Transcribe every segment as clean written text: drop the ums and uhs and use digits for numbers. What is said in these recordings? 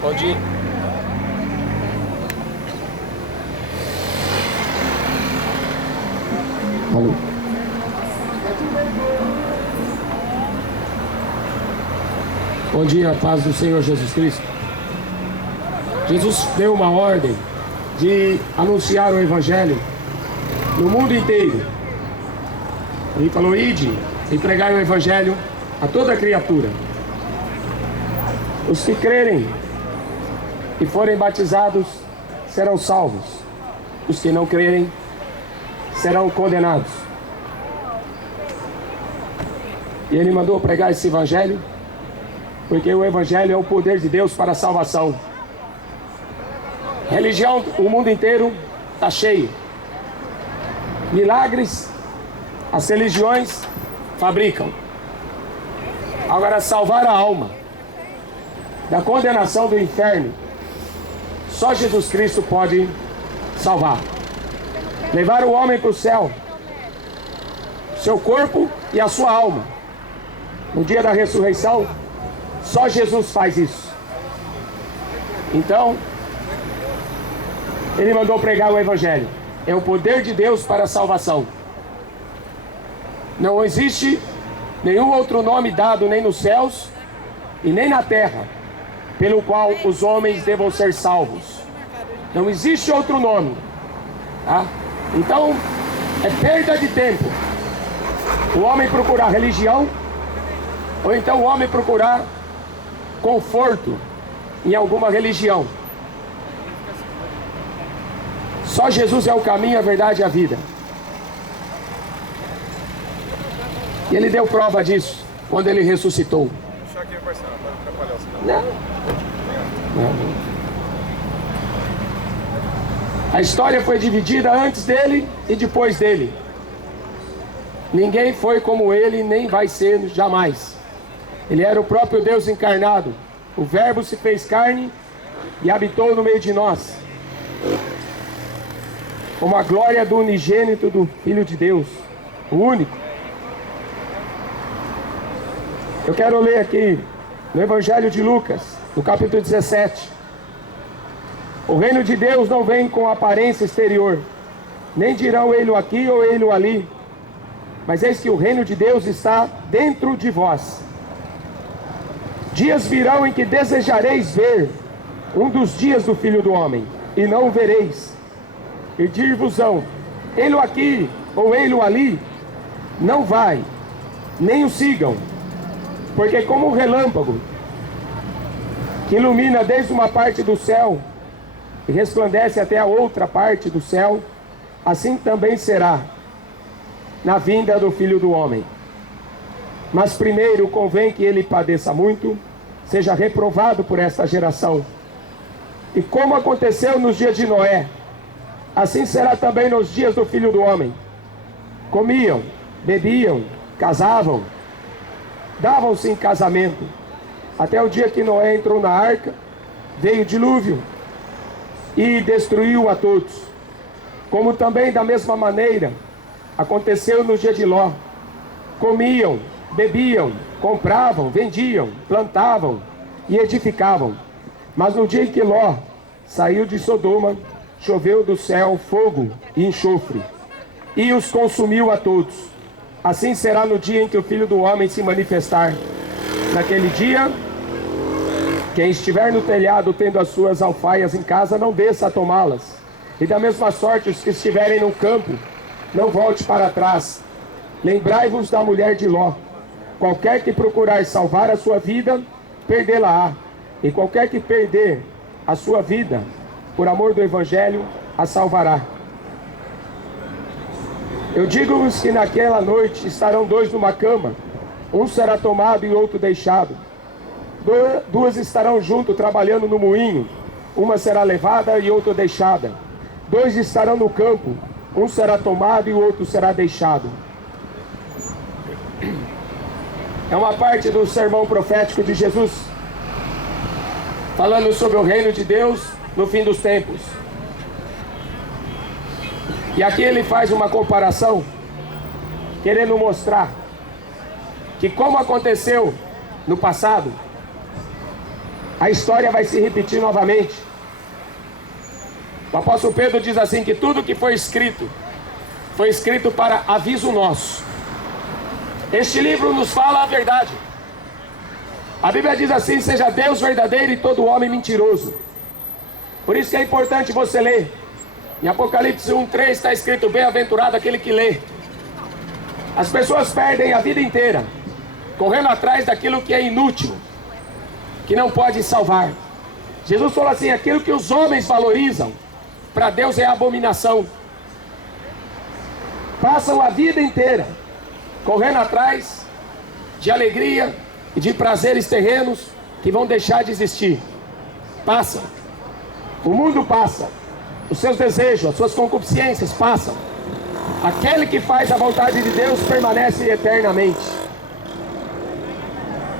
Pode ir. Alô. Bom dia, paz do Senhor Jesus Cristo. Jesus deu uma ordem de anunciar o Evangelho no mundo inteiro. Ele falou: ide e pregai o Evangelho a toda criatura. Os que crerem e forem batizados serão salvos. Os que não crerem serão condenados. E ele mandou pregar esse Evangelho porque o Evangelho é o poder de Deus para a salvação. Religião, o mundo inteiro está cheio. Milagres, as religiões fabricam. Agora, salvar a alma da condenação do inferno, só Jesus Cristo pode salvar. Levar o homem para o céu, seu corpo e a sua alma. No dia da ressurreição, só Jesus faz isso. Então, ele mandou pregar o Evangelho. É o poder de Deus para a salvação. Não existe nenhum outro nome dado nem nos céus e nem na terra pelo qual os homens devam ser salvos. Não existe outro nome, tá? Então, é perda de tempo o homem procurar religião, ou então o homem procurar conforto em alguma religião. Só Jesus é o caminho, a verdade e a vida. E ele deu prova disso quando ele ressuscitou. Não. A história foi dividida antes dele e depois dele. Ninguém foi como ele, nem vai ser jamais. Ele era o próprio Deus encarnado. O Verbo se fez carne e habitou no meio de nós, como a glória do unigênito do Filho de Deus, o único. Eu quero ler aqui no Evangelho de Lucas, no capítulo 17. O reino de Deus não vem com aparência exterior, nem dirão ele aqui ou ele ali, mas eis que o reino de Deus está dentro de vós. Dias virão em que desejareis ver um dos dias do Filho do Homem, e não o vereis. E dir-vos-ão, ele aqui ou ele ali, não vai, nem o sigam, porque como um relâmpago que ilumina desde uma parte do céu e resplandece até a outra parte do céu, assim também será na vinda do Filho do Homem. Mas primeiro convém que ele padeça muito, seja reprovado por esta geração. E como aconteceu nos dias de Noé, assim será também nos dias do Filho do Homem. Comiam, bebiam, casavam, davam-se em casamento, até o dia que Noé entrou na arca, veio o dilúvio e destruiu a todos. Como também da mesma maneira aconteceu no dia de Ló. Comiam, bebiam, compravam, vendiam, plantavam e edificavam. Mas no dia em que Ló saiu de Sodoma, choveu do céu fogo e enxofre, e os consumiu a todos. Assim será no dia em que o Filho do Homem se manifestar. Naquele dia, quem estiver no telhado tendo as suas alfaias em casa, não desça a tomá-las. E da mesma sorte, os que estiverem no campo, não volte para trás. Lembrai-vos da mulher de Ló. Qualquer que procurar salvar a sua vida, perdê-la-á. E qualquer que perder a sua vida, por amor do Evangelho, a salvará. Eu digo-vos que naquela noite estarão dois numa cama, um será tomado e outro deixado. Duas estarão junto trabalhando no moinho, uma será levada e outra deixada. Dois estarão no campo, um será tomado e o outro será deixado. É uma parte do sermão profético de Jesus, falando sobre o reino de Deus no fim dos tempos. E aqui ele faz uma comparação, querendo mostrar que como aconteceu no passado, a história vai se repetir novamente. O apóstolo Pedro diz assim, que tudo que foi escrito para aviso nosso. Este livro nos fala a verdade. A Bíblia diz assim, seja Deus verdadeiro e todo homem mentiroso. Por isso que é importante você ler. Em Apocalipse 1:3 está escrito, bem-aventurado aquele que lê. As pessoas perdem a vida inteira correndo atrás daquilo que é inútil, que não pode salvar. Jesus falou assim, aquilo que os homens valorizam, para Deus é abominação. Passam a vida inteira correndo atrás de alegria e de prazeres terrenos que vão deixar de existir. Passam. O mundo passa. Os seus desejos, as suas concupiscências passam. Aquele que faz a vontade de Deus permanece eternamente.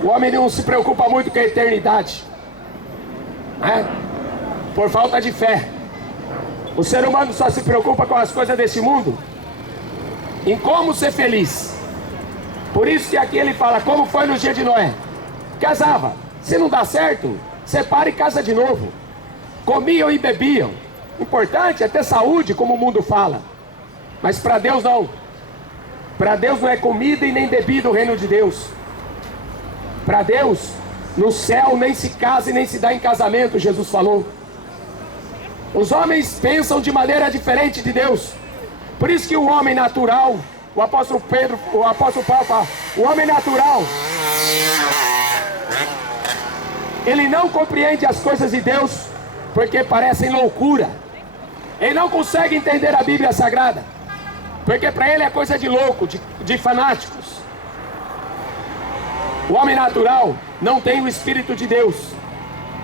O homem não se preocupa muito com a eternidade, né? Por falta de fé. O ser humano só se preocupa com as coisas desse mundo, em como ser feliz. Por isso que aqui ele fala, como foi no dia de Noé. Casava, se não dá certo, separa e casa de novo. Comiam e bebiam. O importante é ter saúde, como o mundo fala. Mas para Deus não. Para Deus não é comida e nem bebida o reino de Deus. Para Deus, no céu nem se casa e nem se dá em casamento, Jesus falou. Os homens pensam de maneira diferente de Deus. Por isso que o homem natural, o apóstolo Paulo fala, o homem natural, ele não compreende as coisas de Deus, porque parecem loucura. Ele não consegue entender a Bíblia Sagrada, porque para ele é coisa de louco, de fanáticos. O homem natural não tem o Espírito de Deus.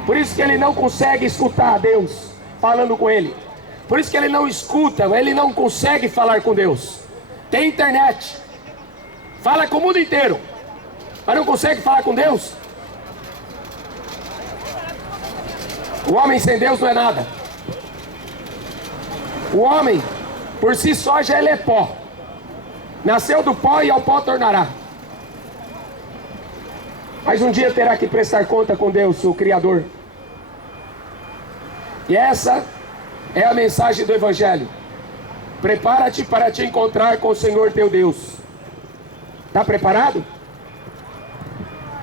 Por isso que ele não consegue escutar Deus falando com ele. Por isso que ele não escuta, ele não consegue falar com Deus. Tem internet, fala com o mundo inteiro, mas não consegue falar com Deus. O homem sem Deus não é nada. O homem, por si só, já ele é pó. Nasceu do pó e ao pó tornará. Mas um dia terá que prestar conta com Deus, o Criador. E essa é a mensagem do Evangelho. Prepara-te para te encontrar com o Senhor teu Deus. Está preparado?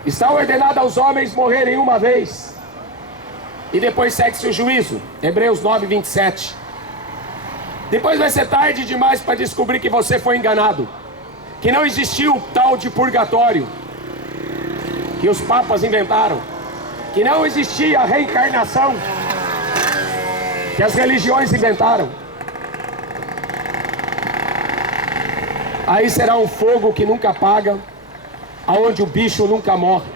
Está ordenado aos homens morrerem uma vez, e depois segue-se o juízo. Hebreus 9:27. Depois vai ser tarde demais para descobrir que você foi enganado, que não existiu o tal de purgatório que os papas inventaram, que não existia a reencarnação que as religiões inventaram. Aí será um fogo que nunca apaga, aonde o bicho nunca morre.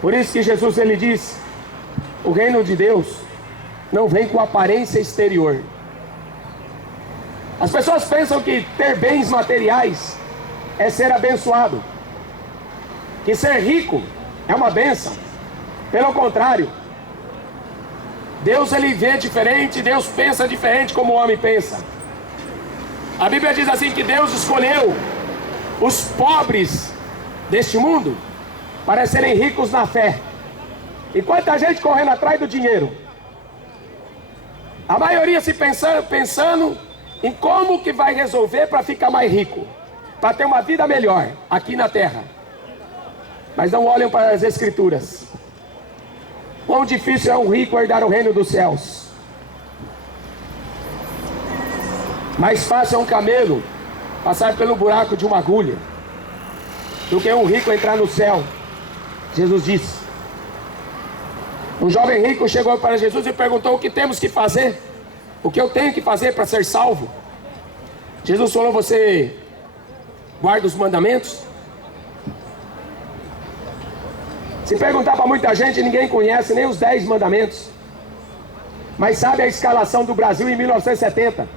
Por isso que Jesus ele diz, o reino de Deus não vem com aparência exterior. As pessoas pensam que ter bens materiais é ser abençoado, que ser rico é uma bênção. Pelo contrário, Deus ele vê diferente, Deus pensa diferente como o homem pensa. A Bíblia diz assim que Deus escolheu os pobres deste mundo para serem ricos na fé. E quanta gente correndo atrás do dinheiro. A maioria se pensando em como que vai resolver para ficar mais rico, para ter uma vida melhor aqui na terra. Mas não olham para as Escrituras. Quão difícil é um rico herdar o reino dos céus. Mais fácil é um camelo passar pelo buraco de uma agulha do que um rico entrar no céu. Jesus disse. Um jovem rico chegou para Jesus e perguntou: o que temos que fazer? O que eu tenho que fazer para ser salvo? Jesus falou: você guarda os mandamentos? Se perguntar para muita gente, ninguém conhece nem os 10 mandamentos, mas sabe a escalação do Brasil em 1970.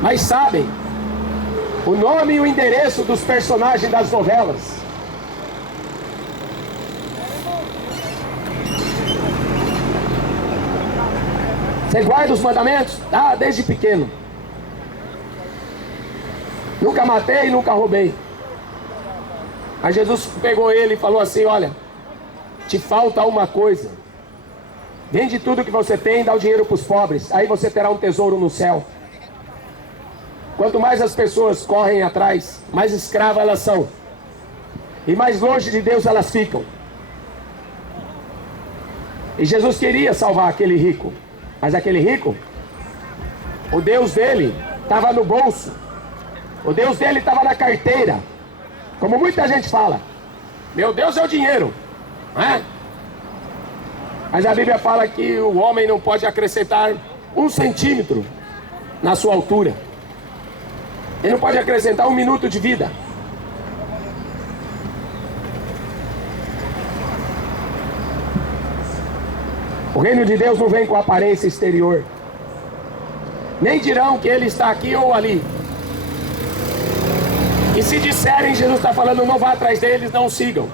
Mas sabem o nome e o endereço dos personagens das novelas. Você guarda os mandamentos? Ah, desde pequeno. Nunca matei, nunca roubei. Aí Jesus pegou ele e falou assim: olha, te falta uma coisa. Vende tudo que você tem e dá o dinheiro para os pobres. Aí você terá um tesouro no céu. Quanto mais as pessoas correm atrás, mais escravas elas são. E mais longe de Deus elas ficam. E Jesus queria salvar aquele rico. Mas aquele rico, o Deus dele estava no bolso. O Deus dele estava na carteira. Como muita gente fala, meu Deus é o dinheiro, não é? Mas a Bíblia fala que o homem não pode acrescentar 1 centímetro na sua altura. Ele não pode acrescentar 1 minuto de vida. O reino de Deus não vem com aparência exterior. Nem dirão que ele está aqui ou ali. E se disserem, Jesus está falando, não vá atrás deles, não sigam.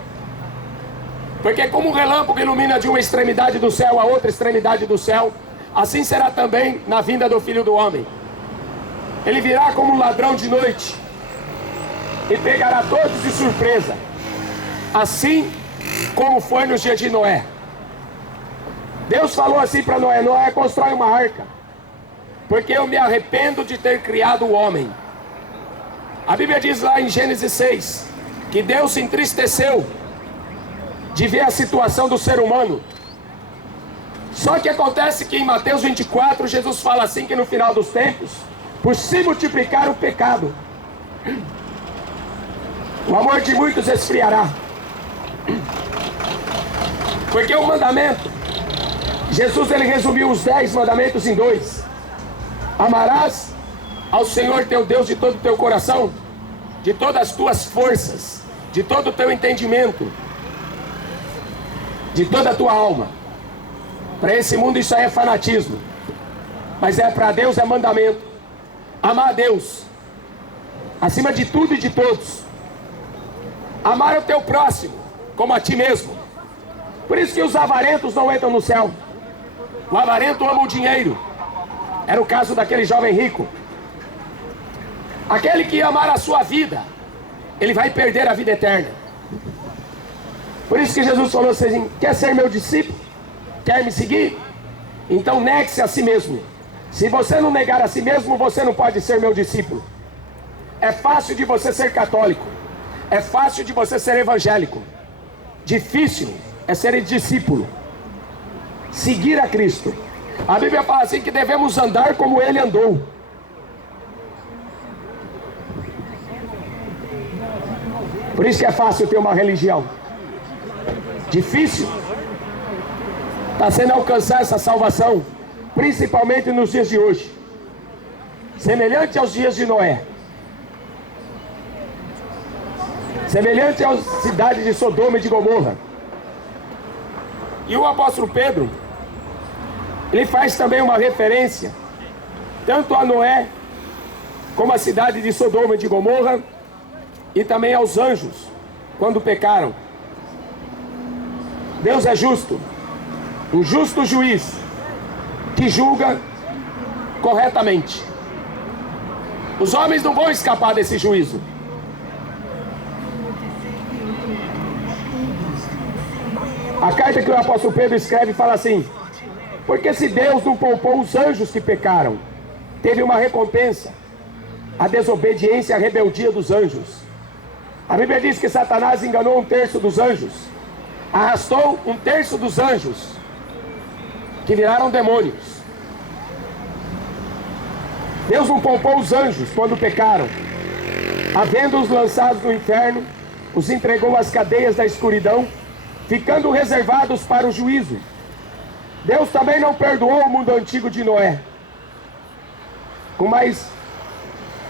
Porque como um relâmpago ilumina de uma extremidade do céu a outra extremidade do céu, assim será também na vinda do Filho do Homem. Ele virá como um ladrão de noite e pegará todos de surpresa, assim como foi nos dias de Noé. Deus falou assim para Noé: Noé, constrói uma arca, porque eu me arrependo de ter criado o homem. A Bíblia diz lá em Gênesis 6 que Deus se entristeceu de ver a situação do ser humano. Só que acontece que em Mateus 24 Jesus fala assim, que no final dos tempos, por se multiplicar o pecado, o amor de muitos esfriará. Porque o mandamento, Jesus ele resumiu os 10 mandamentos em 2. Amarás ao Senhor teu Deus de todo o teu coração, de todas as tuas forças, de todo o teu entendimento, de toda a tua alma. Para esse mundo isso aí é fanatismo, mas para Deus é mandamento. Amar a Deus acima de tudo e de todos. Amar o teu próximo como a ti mesmo. Por isso que os avarentos não entram no céu. O avarento ama o dinheiro. Era o caso daquele jovem rico. Aquele que amar a sua vida, ele vai perder a vida eterna. Por isso que Jesus falou assim: quer ser meu discípulo? Quer me seguir? Então negue-se a si mesmo. Se você não negar a si mesmo, você não pode ser meu discípulo. É fácil de você ser católico. É fácil de você ser evangélico. Difícil é ser discípulo. Seguir a Cristo. A Bíblia fala assim que devemos andar como Ele andou. Por isso que é fácil ter uma religião. Difícil está sendo alcançar essa salvação, principalmente nos dias de hoje, semelhante aos dias de Noé, semelhante às cidades de Sodoma e de Gomorra. E o apóstolo Pedro, ele faz também uma referência tanto a Noé como a cidade de Sodoma e de Gomorra, e também aos anjos quando pecaram. Deus é justo, um justo juiz que julga corretamente. Os homens não vão escapar desse juízo. A carta que o apóstolo Pedro escreve fala assim: porque se Deus não poupou os anjos que pecaram, teve uma recompensa, a desobediência e a rebeldia dos anjos. A Bíblia diz que Satanás enganou 1/3 dos anjos, arrastou 1/3 dos anjos, que viraram demônios. Deus não poupou os anjos quando pecaram. Havendo-os lançados no inferno, os entregou às cadeias da escuridão, ficando reservados para o juízo. Deus também não perdoou o mundo antigo de Noé, com mais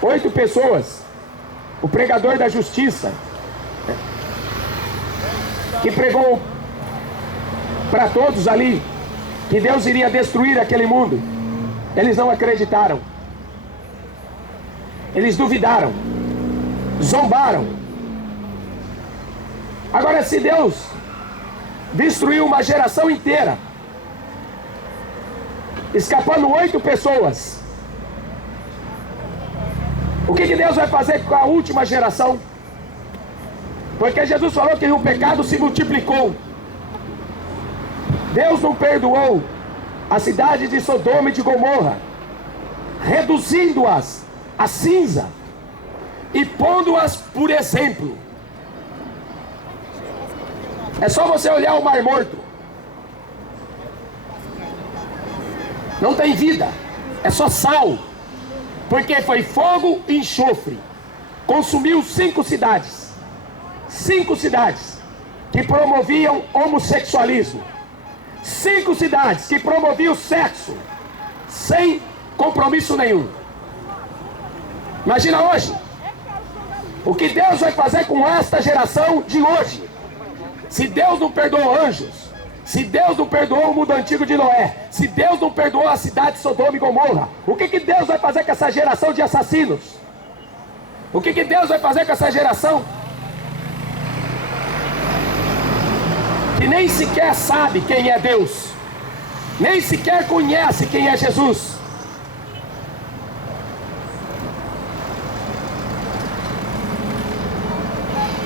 8 pessoas, o pregador da justiça, que pregou para todos ali que Deus iria destruir aquele mundo. Eles não acreditaram, eles duvidaram, zombaram. Agora, se Deus destruiu uma geração inteira, escapando 8 pessoas, o que Deus vai fazer com a última geração? Porque Jesus falou que o pecado se multiplicou. Deus não perdoou a cidade de Sodoma e de Gomorra, reduzindo-as a cinza e pondo-as por exemplo. É só você olhar o Mar Morto. Não tem vida, é só sal. Porque foi fogo e enxofre. Consumiu 5 cidades. 5 cidades que promoviam homossexualismo. 5 cidades que promoviam sexo sem compromisso nenhum. Imagina hoje o que Deus vai fazer com esta geração de hoje. Se Deus não perdoou anjos, se Deus não perdoou o mundo antigo de Noé, se Deus não perdoou a cidade de Sodoma e Gomorra, o que Deus vai fazer com essa geração de assassinos? O que Deus vai fazer com essa geração que nem sequer sabe quem é Deus, nem sequer conhece quem é Jesus?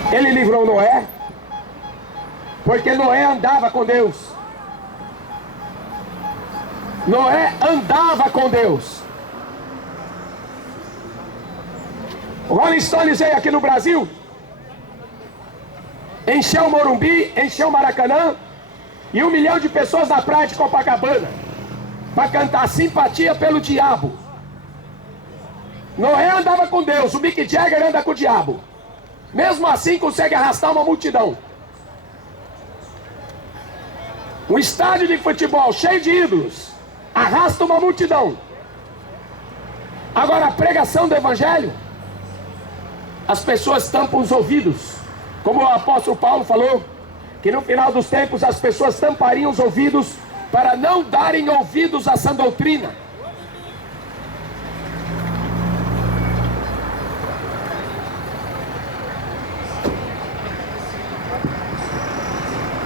Ele livrou Noé, porque Noé andava com Deus. Noé andava com Deus. O Rolling Stones veio aqui no Brasil, encheu o Morumbi, encheu o Maracanã, e 1 milhão de pessoas na praia de Copacabana, para cantar Simpatia pelo Diabo. Noé andava com Deus, o Mick Jagger anda com o diabo. Mesmo assim consegue arrastar uma multidão. Um estádio de futebol cheio de ídolos arrasta uma multidão. Agora a pregação do evangelho, as pessoas tampam os ouvidos. Como o apóstolo Paulo falou, que no final dos tempos as pessoas tampariam os ouvidos para não darem ouvidos à sã doutrina.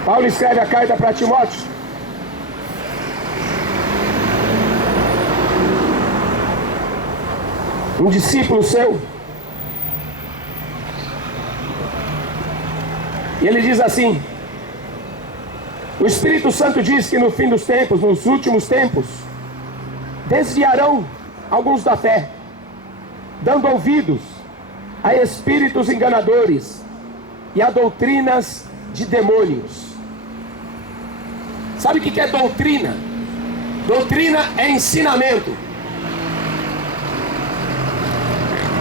Paulo escreve a carta para Timóteo. Um discípulo seu. E ele diz assim: o Espírito Santo diz que no fim dos tempos, nos últimos tempos, desviarão alguns da fé, dando ouvidos a espíritos enganadores e a doutrinas de demônios. Sabe o que é doutrina? Doutrina é ensinamento.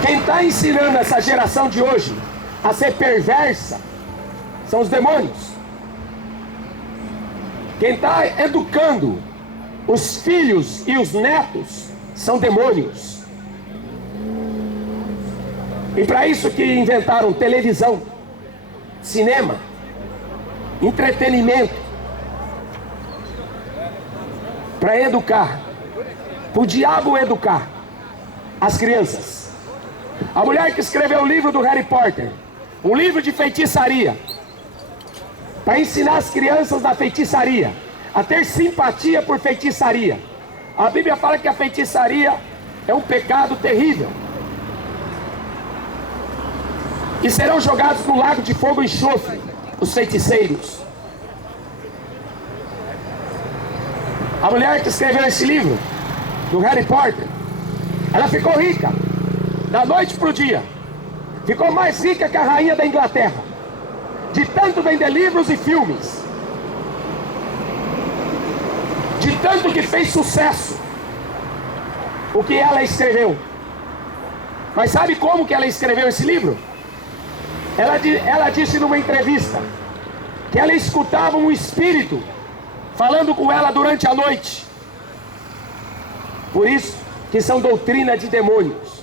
Quem está ensinando essa geração de hoje a ser perversa são os demônios. Quem está educando os filhos e os netos são demônios. E para isso que inventaram televisão, cinema, entretenimento, para educar, para o diabo educar as crianças. A mulher que escreveu o livro do Harry Potter, um livro de feitiçaria, para ensinar as crianças na feitiçaria, a ter simpatia por feitiçaria. A Bíblia fala que a feitiçaria é um pecado terrível. E serão jogados no lago de fogo e enxofre os feiticeiros. A mulher que escreveu esse livro, do Harry Potter, ela ficou rica, da noite para o dia. Ficou mais rica que a rainha da Inglaterra, de tanto vender livros e filmes, de tanto que fez sucesso o que ela escreveu. Mas sabe como que ela escreveu esse livro? Ela disse numa entrevista que ela escutava um espírito falando com ela durante a noite. Por isso que são doutrina de demônios.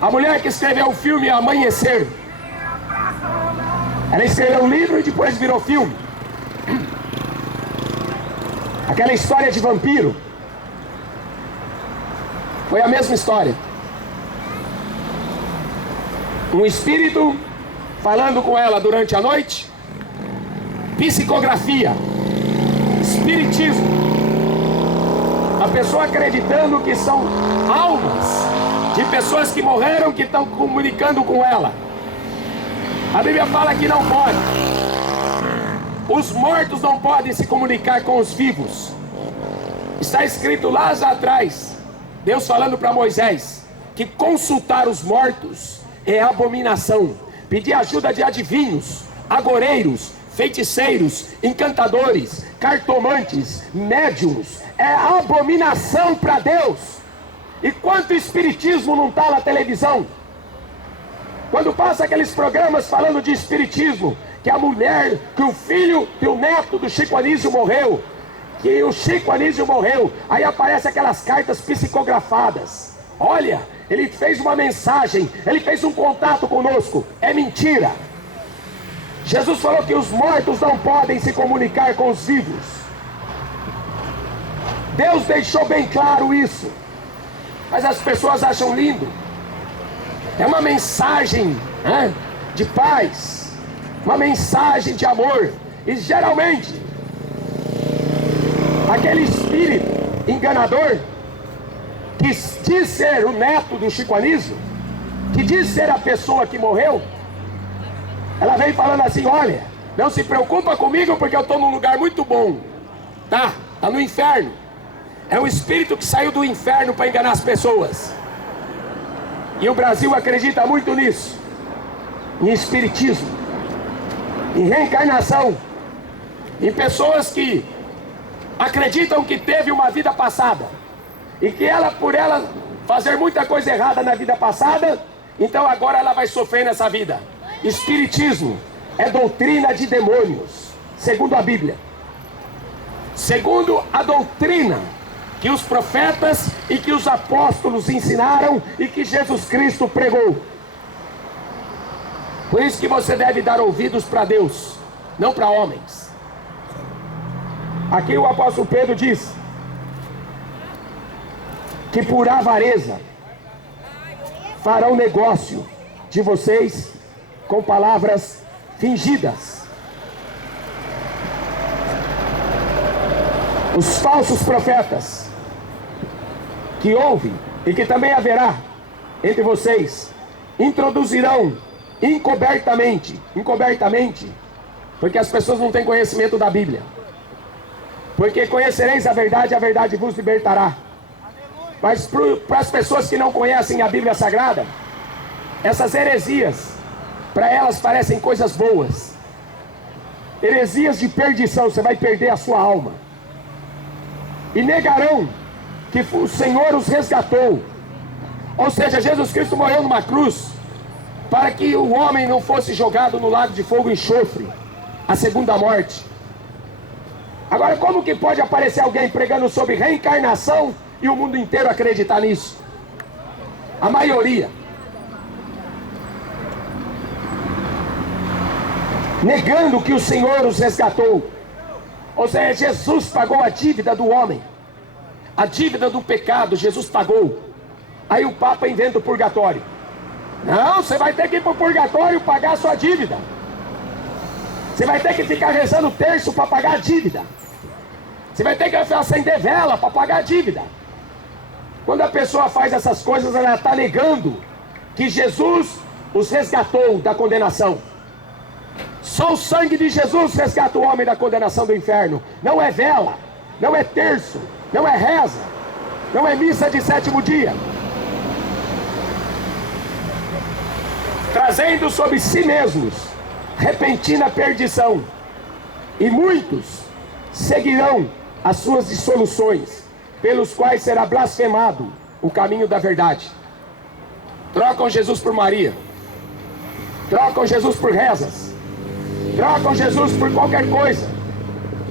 A mulher que escreveu o filme Amanhecer, ela escreveu um livro e depois virou filme. Aquela história de vampiro foi a mesma história. Um espírito falando com ela durante a noite. Psicografia, espiritismo, a pessoa acreditando que são almas de pessoas que morreram que estão comunicando com ela. A Bíblia fala que não pode. Os mortos não podem se comunicar com os vivos. Está escrito lá atrás, Deus falando para Moisés, que consultar os mortos é abominação. Pedir ajuda de adivinhos, agoreiros, feiticeiros, encantadores, cartomantes, médiums, é abominação para Deus. E quanto espiritismo não está na televisão? Quando passa aqueles programas falando de espiritismo, que a mulher, que o filho, que o neto do Chico Anísio morreu, que o Chico Anísio morreu, aí aparecem aquelas cartas psicografadas. Olha, ele fez uma mensagem, ele fez um contato conosco. É mentira. Jesus falou que os mortos não podem se comunicar com os vivos. Deus deixou bem claro isso. Mas as pessoas acham lindo. É uma mensagem, né, de paz, uma mensagem de amor. E geralmente aquele espírito enganador que diz ser o neto do Chico Anísio, que diz ser a pessoa que morreu, ela vem falando assim: olha, não se preocupa comigo porque eu estou num lugar muito bom. Tá no inferno. É um espírito que saiu do inferno para enganar as pessoas. E o Brasil acredita muito nisso, em espiritismo, em reencarnação, em pessoas que acreditam que teve uma vida passada e que ela, por ela fazer muita coisa errada na vida passada, então agora ela vai sofrer nessa vida. Espiritismo é doutrina de demônios, segundo a Bíblia, segundo a doutrina que os profetas e que os apóstolos ensinaram e que Jesus Cristo pregou. Por isso que você deve dar ouvidos para Deus, não para homens. Aqui o apóstolo Pedro diz que por avareza farão negócio de vocês com palavras fingidas. Os falsos profetas que ouvem e que também haverá entre vocês introduzirão encobertamente, porque as pessoas não têm conhecimento da Bíblia. Porque conhecereis a verdade vos libertará. Mas para as pessoas que não conhecem a Bíblia Sagrada, essas heresias, para elas parecem coisas boas. Heresias de perdição, você vai perder a sua alma. E negarão que o Senhor os resgatou. Ou seja, Jesus Cristo morreu numa cruz para que o homem não fosse jogado no lago de fogo e enxofre, a segunda morte. Agora, como que pode aparecer alguém pregando sobre reencarnação e o mundo inteiro acreditar nisso? A maioria. Negando que o Senhor os resgatou. Ou seja, Jesus pagou a dívida do homem. A dívida do pecado, Jesus pagou. Aí o Papa inventa o purgatório. Não, você vai ter que ir para o purgatório pagar a sua dívida. Você vai ter que ficar rezando terço para pagar a dívida. Você vai ter que acender vela para pagar a dívida. Quando a pessoa faz essas coisas, ela está negando que Jesus os resgatou da condenação. Só o sangue de Jesus resgata o homem da condenação do inferno. Não é vela, não é terço, não é reza, não é missa de sétimo dia. Trazendo sobre si mesmos repentina perdição. E muitos seguirão as suas dissoluções, pelos quais será blasfemado o caminho da verdade. Trocam Jesus por Maria, trocam Jesus por rezas, trocam Jesus por qualquer coisa,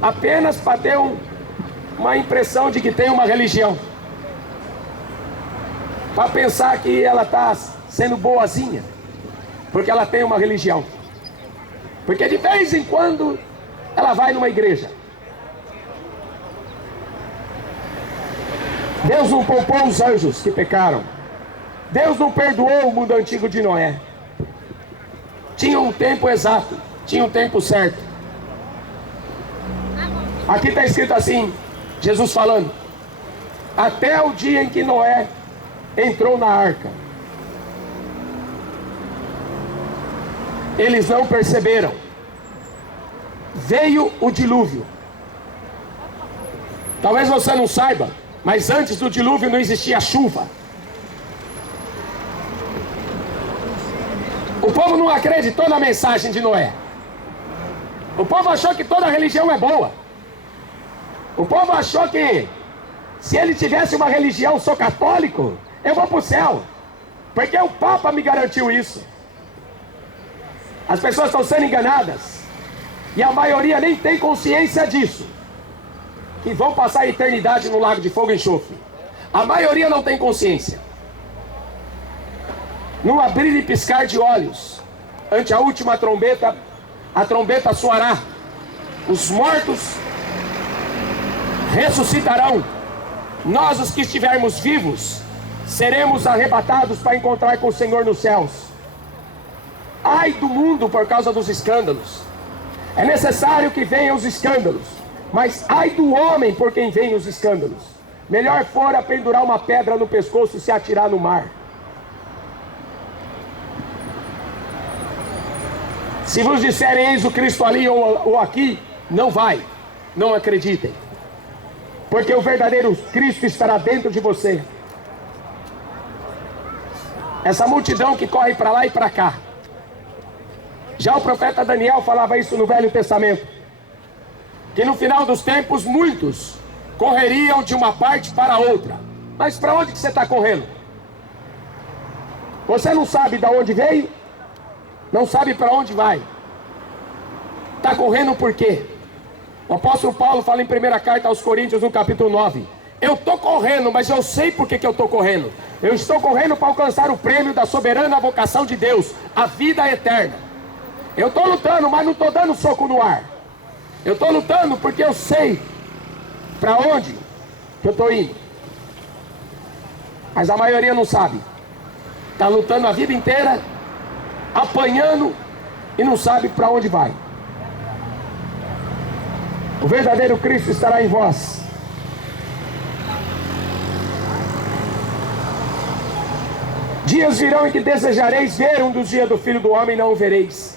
apenas para ter uma impressão de que tem uma religião, para pensar que ela está sendo boazinha, porque ela tem uma religião, porque de vez em quando ela vai numa igreja. Deus não poupou os anjos que pecaram. Deus não perdoou o mundo antigo de Noé. Tinha um tempo exato, tinha um tempo certo. Aqui está escrito assim, Jesus falando: até o dia em que Noé entrou na arca. eles não perceberam. Veio o dilúvio. Talvez você não saiba, mas antes do dilúvio não existia chuva. O povo não acreditou na mensagem de Noé. O povo achou que toda religião é boa. O povo achou que se ele tivesse uma religião, sou católico, eu vou para o céu, porque o Papa me garantiu isso. As pessoas estão sendo enganadas, e a maioria nem tem consciência disso, que vão passar a eternidade no lago de fogo e enxofre. A maioria não tem consciência. Num abrir e piscar de olhos, ante a última trombeta, a trombeta soará, os mortos ressuscitarão, nós os que estivermos vivos seremos arrebatados para encontrar com o Senhor nos céus. Ai do mundo por causa dos escândalos. É necessário que venham os escândalos, mas ai do homem por quem vêm os escândalos. Melhor fora pendurar uma pedra no pescoço e se atirar no mar. Se vos disserem eis o Cristo ali ou aqui, não vai, não acreditem, porque o verdadeiro Cristo estará dentro de você. Essa multidão que corre para lá e para cá. Já o profeta Daniel falava isso no Velho Testamento, que no final dos tempos muitos correriam de uma parte para outra. Mas para onde que você está correndo? Você não sabe de onde veio, não sabe para onde vai. Está correndo por quê? O apóstolo Paulo fala em 1ª carta aos Coríntios, no capítulo 9. Eu estou correndo, mas eu sei por que eu estou correndo. Eu estou correndo para alcançar o prêmio da soberana vocação de Deus, a vida eterna. Eu estou lutando, mas não estou dando soco no ar. Eu estou lutando porque eu sei para onde que eu estou indo. Mas a maioria não sabe. Está lutando a vida inteira, apanhando e não sabe para onde vai. O verdadeiro Cristo estará em vós. Dias virão em que desejareis ver um dos dias do Filho do Homem e não o vereis.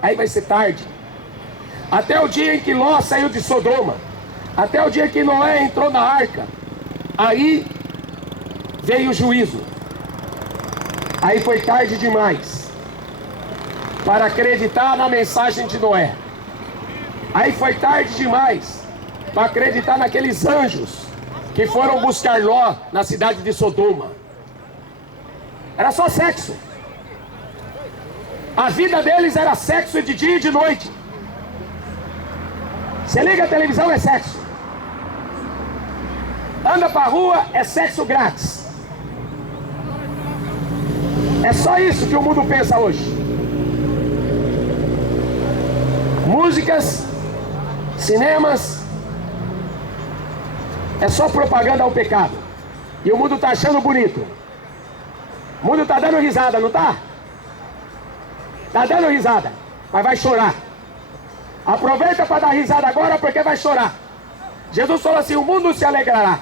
Aí vai ser tarde. Até o dia em que Ló saiu de Sodoma, até o dia que Noé entrou na arca, aí veio o juízo. Aí foi tarde demais para acreditar na mensagem de Noé. Aí foi tarde demais para acreditar naqueles anjos que foram buscar Ló na cidade de Sodoma. Era só sexo. A vida deles era sexo de dia e de noite. Você liga a televisão, é sexo. Anda pra rua, é sexo grátis. É só isso que o mundo pensa hoje. Músicas, cinemas, é só propaganda ao pecado. E o mundo está achando bonito. O mundo está dando risada, não está? Está dando risada, mas vai chorar. Aproveita para dar risada agora, porque vai chorar. Jesus falou assim: o mundo se alegrará.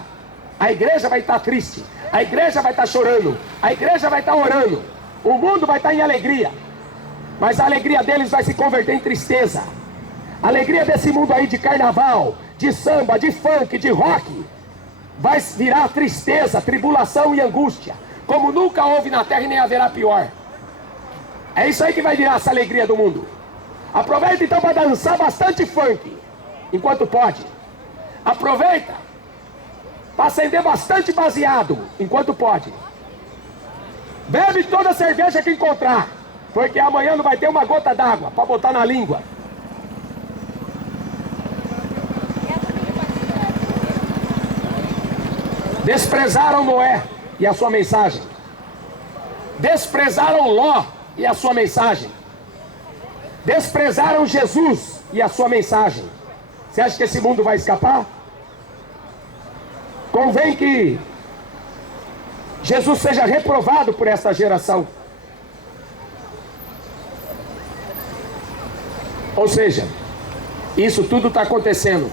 A igreja vai estar triste. A igreja vai estar chorando. A igreja vai estar orando. O mundo vai estar em alegria. Mas a alegria deles vai se converter em tristeza. A alegria desse mundo aí de carnaval, de samba, de funk, de rock, vai virar tristeza, tribulação e angústia, como nunca houve na terra e nem haverá pior. É isso aí que vai virar essa alegria do mundo. Aproveita então para dançar bastante funk, enquanto pode. Aproveita para acender bastante baseado, enquanto pode. Bebe toda a cerveja que encontrar, porque amanhã não vai ter uma gota d'água para botar na língua. Desprezaram Noé e a sua mensagem. Desprezaram Ló e a sua mensagem. Desprezaram Jesus e a sua mensagem. Você acha que esse mundo vai escapar? Convém que Jesus seja reprovado por esta geração. Ou seja, isso tudo está acontecendo.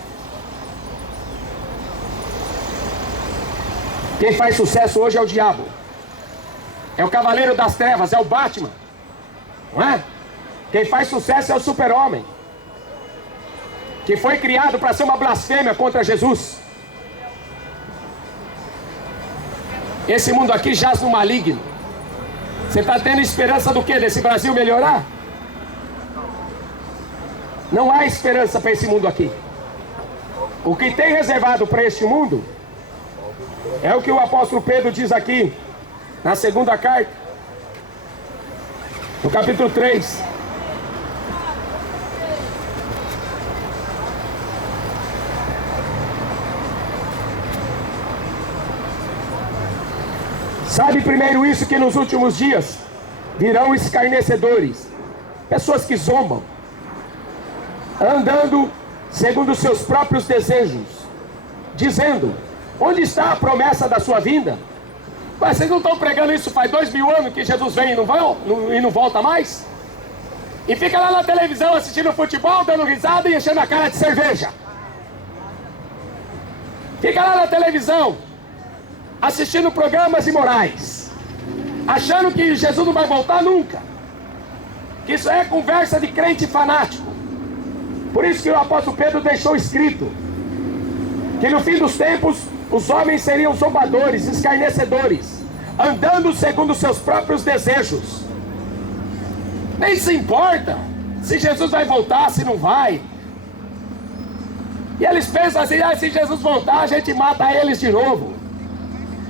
Quem faz sucesso hoje é o diabo. É o cavaleiro das trevas, é o Batman. Não é? Quem faz sucesso é o super-homem, que foi criado para ser uma blasfêmia contra Jesus. Esse mundo aqui jaz no maligno. Você está tendo esperança do quê? Desse Brasil melhorar? Não há esperança para esse mundo aqui. O que tem reservado para este mundo é o que o apóstolo Pedro diz aqui na segunda carta, no capítulo 3. Sabe primeiro isso, que nos últimos dias virão escarnecedores, pessoas que zombam, andando segundo os seus próprios desejos, dizendo: onde está a promessa da sua vinda? Mas vocês não estão pregando isso faz 2000 anos que Jesus vem e não volta mais? E fica lá na televisão assistindo futebol, dando risada e enchendo a cara de cerveja. Fica lá na televisão assistindo programas imorais, achando que Jesus não vai voltar nunca, que isso é conversa de crente fanático. Por isso que o apóstolo Pedro deixou escrito que no fim dos tempos os homens seriam zombadores, escarnecedores, andando segundo os seus próprios desejos. Nem se importa se Jesus vai voltar, se não vai. E eles pensam assim: se Jesus voltar, a gente mata eles de novo.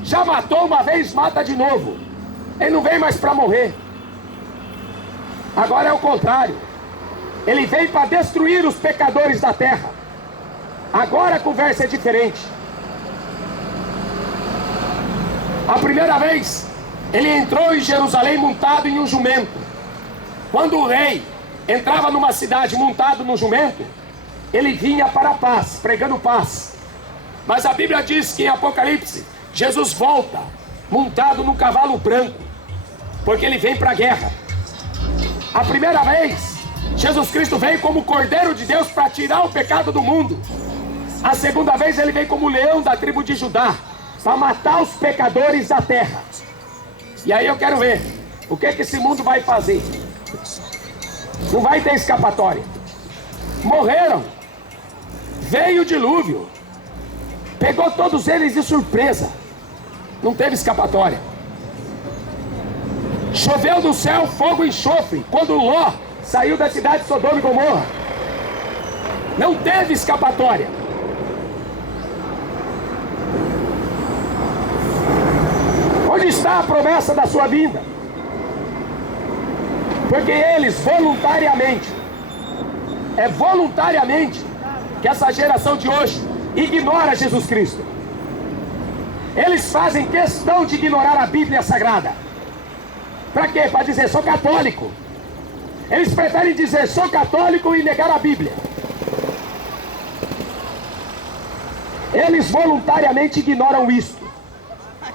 Já matou uma vez, mata de novo. Ele não vem mais para morrer. Agora é o contrário. Ele vem para destruir os pecadores da terra. Agora a conversa é diferente. A primeira vez, ele entrou em Jerusalém montado em um jumento. Quando o rei entrava numa cidade montado no jumento, ele vinha para a paz, pregando paz. Mas a Bíblia diz que em Apocalipse, Jesus volta montado num cavalo branco, porque ele vem para a guerra. A primeira vez, Jesus Cristo veio como Cordeiro de Deus para tirar o pecado do mundo. A segunda vez ele veio como leão da tribo de Judá, para matar os pecadores da terra. E aí eu quero ver o que esse mundo vai fazer. Não vai ter escapatória. Morreram. Veio o dilúvio, pegou todos eles de surpresa. Não teve escapatória. Choveu do céu fogo e enxofre quando Ló saiu da cidade de Sodoma e Gomorra. Não teve escapatória. Onde está a promessa da sua vinda? Porque eles voluntariamente, é voluntariamente que essa geração de hoje ignora Jesus Cristo. Eles fazem questão de ignorar a Bíblia Sagrada. Para quê? Para dizer: sou católico. Eles preferem dizer sou católico e negar a Bíblia. Eles voluntariamente ignoram isto,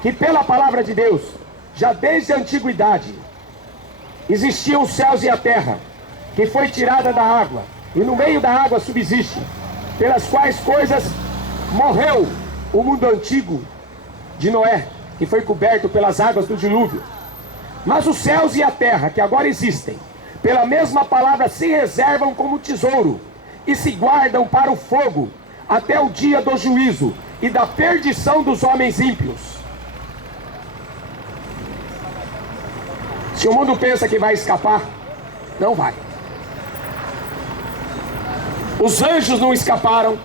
que pela palavra de Deus, já desde a antiguidade, existiam os céus e a terra, que foi tirada da água, e no meio da água subsiste, pelas quais coisas morreu o mundo antigo de Noé, que foi coberto pelas águas do dilúvio. Mas os céus e a terra, que agora existem, pela mesma palavra se reservam como tesouro, e se guardam para o fogo, até o dia do juízo e da perdição dos homens ímpios. Se o mundo pensa que vai escapar, não vai. Os anjos não escaparam.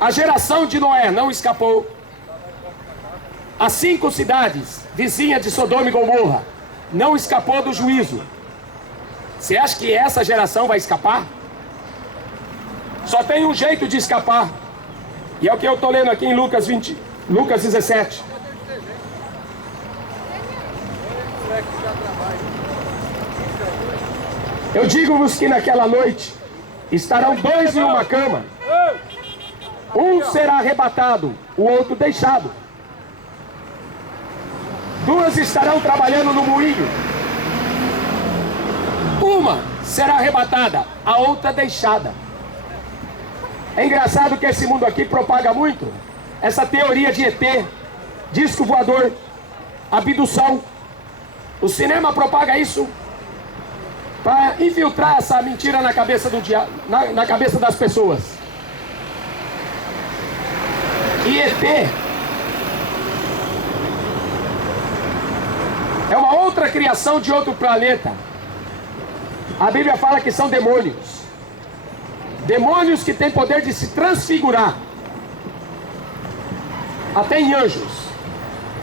A geração de Noé não escapou. As 5 cidades vizinhas de Sodoma e Gomorra não escapou do juízo. Você acha que essa geração vai escapar? Só tem um jeito de escapar. E é o que eu estou lendo aqui em Lucas 17. Eu digo-vos que naquela noite estarão 2 em uma cama. Um será arrebatado, o outro deixado. 2 estarão trabalhando no moinho. Uma será arrebatada, a outra deixada. É engraçado que esse mundo aqui propaga muito essa teoria de ET, disco voador, abdução. O cinema propaga isso. para infiltrar essa mentira na cabeça na cabeça das pessoas. E ET é uma outra criação de outro planeta. A Bíblia fala que são demônios. Demônios que têm poder de se transfigurar até em anjos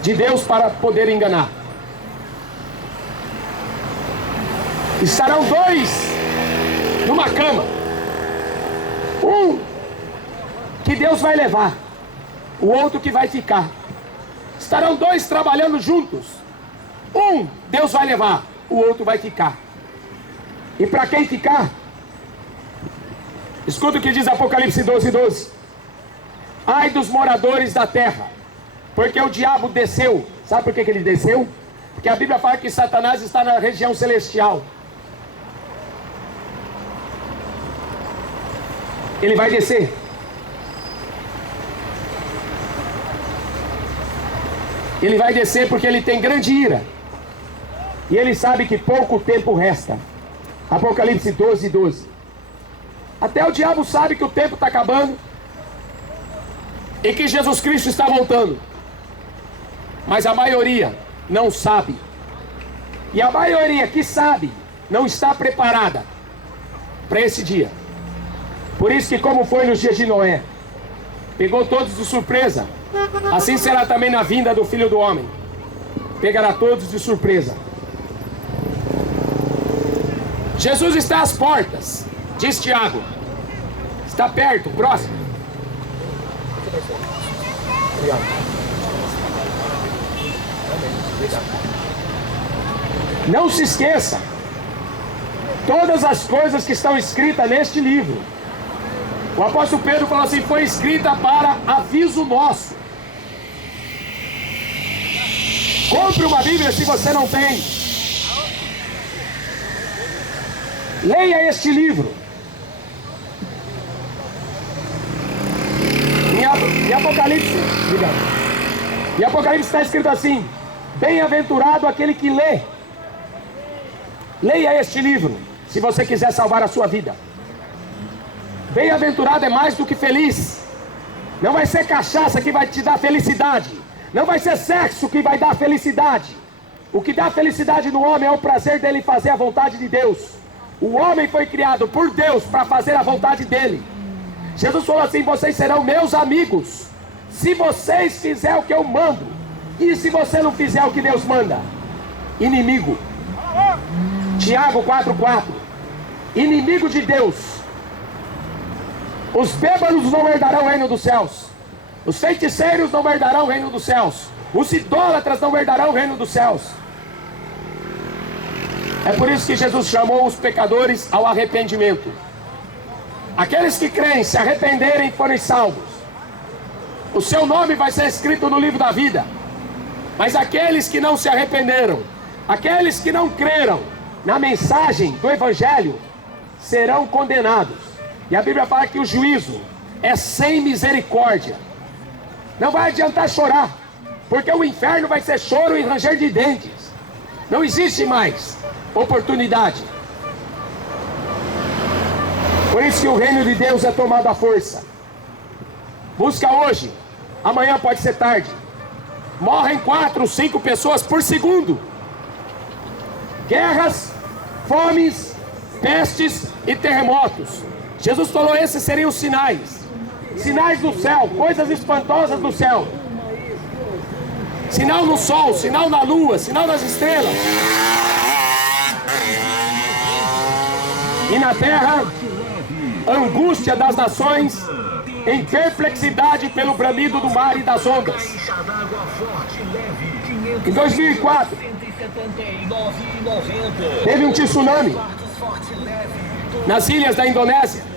de Deus para poder enganar. Estarão dois numa cama. Um que Deus vai levar, o outro que vai ficar. Estarão dois trabalhando juntos. Um Deus vai levar, o outro vai ficar. E para quem ficar, escuta o que diz Apocalipse 12:12. Ai dos moradores da terra, porque o diabo desceu. Sabe por que ele desceu? Porque a Bíblia fala que Satanás está na região celestial. Ele vai descer. Ele vai descer porque ele tem grande ira. E ele sabe que pouco tempo resta. Apocalipse 12:12. Até o diabo sabe que o tempo está acabando e que Jesus Cristo está voltando. Mas a maioria não sabe. E a maioria que sabe não está preparada para esse dia. Por isso que, como foi nos dias de Noé, pegou todos de surpresa, assim será também na vinda do Filho do Homem. Pegará todos de surpresa. Jesus está às portas, diz Tiago. Está perto, próximo. Não se esqueça, todas as coisas que estão escritas neste livro, o apóstolo Pedro falou assim, foi escrita para aviso nosso. Compre uma Bíblia se você não tem. Leia este livro. Em Apocalipse, em Apocalipse está escrito assim: bem-aventurado aquele que lê. Leia este livro, se você quiser salvar a sua vida. Bem-aventurado é mais do que feliz. Não vai ser cachaça que vai te dar felicidade. Não vai ser sexo que vai dar felicidade. O que dá felicidade no homem é o prazer dele fazer a vontade de Deus. O homem foi criado por Deus para fazer a vontade dele. Jesus falou assim: vocês serão meus amigos se vocês fizerem o que eu mando. E se você não fizer o que Deus manda? Inimigo. Tiago 4:4. Inimigo de Deus. Os bêbados não herdarão o reino dos céus. Os feiticeiros não herdarão o reino dos céus. Os idólatras não herdarão o reino dos céus. É por isso que Jesus chamou os pecadores ao arrependimento. Aqueles que creem, se arrependerem, forem salvos. O seu nome vai ser escrito no livro da vida. Mas aqueles que não se arrependeram, aqueles que não creram na mensagem do Evangelho, serão condenados. E a Bíblia fala que o juízo é sem misericórdia. Não vai adiantar chorar, porque o inferno vai ser choro e ranger de dentes. Não existe mais oportunidade. Por isso que o reino de Deus é tomado à força. Busca hoje, amanhã pode ser tarde. Morrem 4, 5 pessoas por segundo. Guerras, fomes, pestes e terremotos. Jesus falou, esses seriam os sinais. Sinais do céu, coisas espantosas do céu. Sinal no sol, sinal na lua, sinal nas estrelas. E na terra, angústia das nações, em perplexidade pelo bramido do mar e das ondas. Em 2004, teve um tsunami nas ilhas da Indonésia.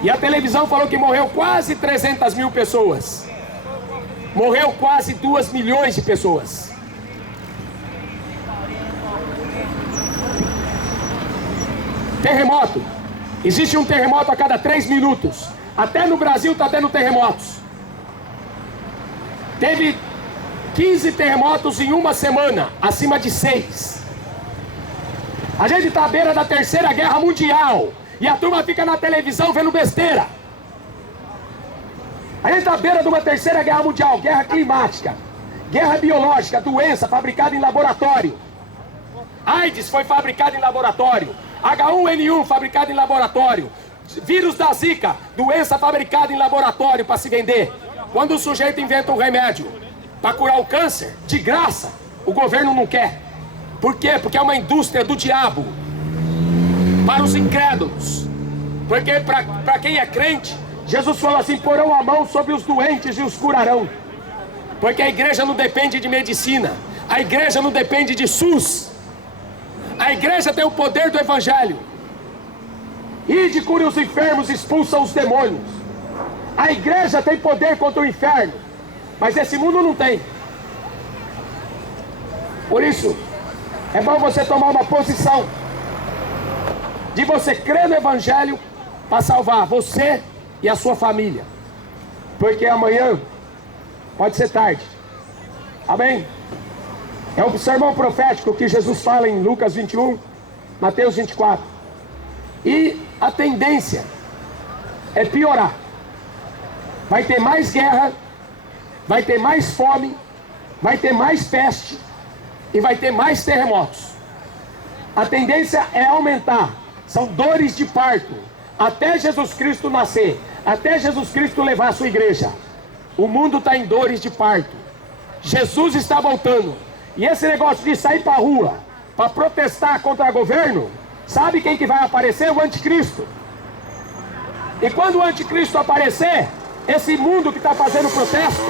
E a televisão falou que morreu quase 300 mil pessoas. Morreu quase 2 milhões de pessoas. Terremoto. Existe um terremoto a cada 3 minutos. Até no Brasil está tendo terremotos. Teve 15 terremotos em uma semana, acima de 6. A gente está à beira da Terceira Guerra Mundial e a turma fica na televisão vendo besteira. A gente está à beira de uma Terceira Guerra Mundial, guerra climática, guerra biológica, doença fabricada em laboratório. AIDS foi fabricado em laboratório. H1N1 fabricado em laboratório. Vírus da Zika, doença fabricada em laboratório para se vender. Quando o sujeito inventa um remédio para curar o câncer, de graça, o governo não quer. Por quê? Porque é uma indústria do diabo. Para os incrédulos. Porque para quem é crente, Jesus falou assim: porão a mão sobre os doentes e os curarão. Porque a igreja não depende de medicina. A igreja não depende de SUS. A igreja tem o poder do evangelho. Ide, cure os enfermos, expulsa os demônios. A igreja tem poder contra o inferno, mas esse mundo não tem. Por isso, é bom você tomar uma posição de você crer no evangelho para salvar você e a sua família. Porque amanhã pode ser tarde. Amém? É o sermão profético que Jesus fala em Lucas 21, Mateus 24. E a tendência é piorar. Vai ter mais guerra, vai ter mais fome, vai ter mais peste e vai ter mais terremotos. A tendência é aumentar. São dores de parto. Até Jesus Cristo nascer, até Jesus Cristo levar a sua igreja. O mundo está em dores de parto. Jesus está voltando. E esse negócio de sair para a rua para protestar contra o governo, sabe quem que vai aparecer? O anticristo. E quando o anticristo aparecer, esse mundo que está fazendo protesto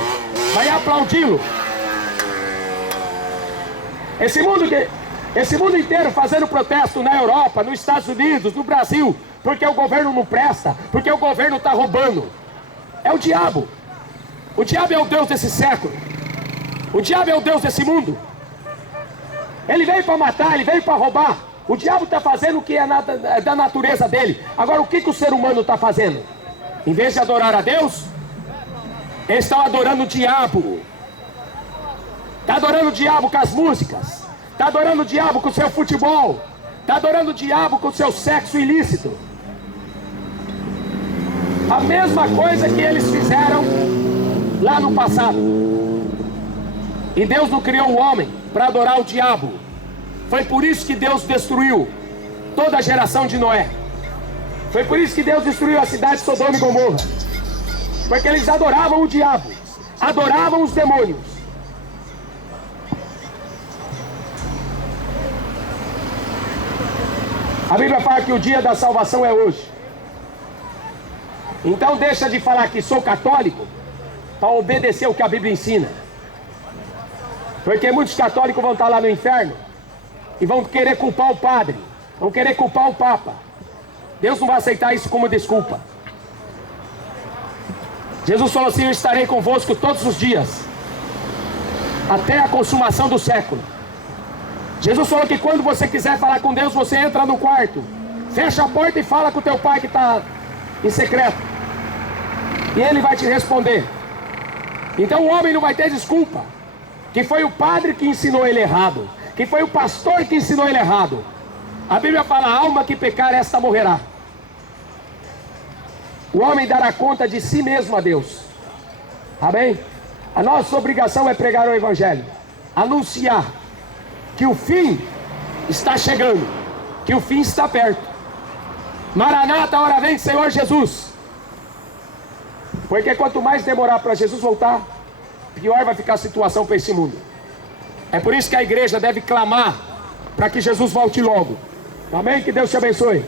vai aplaudi-lo. Esse mundo inteiro fazendo protesto na Europa, nos Estados Unidos, no Brasil, porque o governo não presta, porque o governo está roubando. É o diabo. O diabo é o Deus desse século. O diabo é o Deus desse mundo. Ele veio para matar, ele veio para roubar. O diabo está fazendo o que é da natureza dele. Agora, o que o ser humano está fazendo? Em vez de adorar a Deus, eles estão adorando o diabo. Está adorando o diabo com as músicas. Está adorando o diabo com o seu futebol. Está adorando o diabo com o seu sexo ilícito. A mesma coisa que eles fizeram lá no passado. E Deus não criou o homem para adorar o diabo. Foi por isso que Deus destruiu toda a geração de Noé. Foi por isso que Deus destruiu a cidade de Sodoma e Gomorra. Porque eles adoravam o diabo, adoravam os demônios. A Bíblia fala que o dia da salvação é hoje. Então deixa de falar que sou católico para obedecer o que a Bíblia ensina. Porque muitos católicos vão estar lá no inferno e vão querer culpar o padre, vão querer culpar o papa. Deus não vai aceitar isso como desculpa. Jesus falou assim: eu estarei convosco todos os dias, até a consumação do século. Jesus falou que quando você quiser falar com Deus, você entra no quarto, fecha a porta e fala com o teu pai que está em secreto, e ele vai te responder. Então o homem não vai ter desculpa, que foi o padre que ensinou ele errado, que foi o pastor que ensinou ele errado. A Bíblia fala: a alma que pecar, esta morrerá. O homem dará conta de si mesmo a Deus. Amém? A nossa obrigação é pregar o evangelho, anunciar que o fim está chegando, que o fim está perto. Maranata, hora vem, Senhor Jesus. Porque quanto mais demorar para Jesus voltar, pior vai ficar a situação para esse mundo. É por isso que a igreja deve clamar para que Jesus volte logo. Amém? Que Deus te abençoe.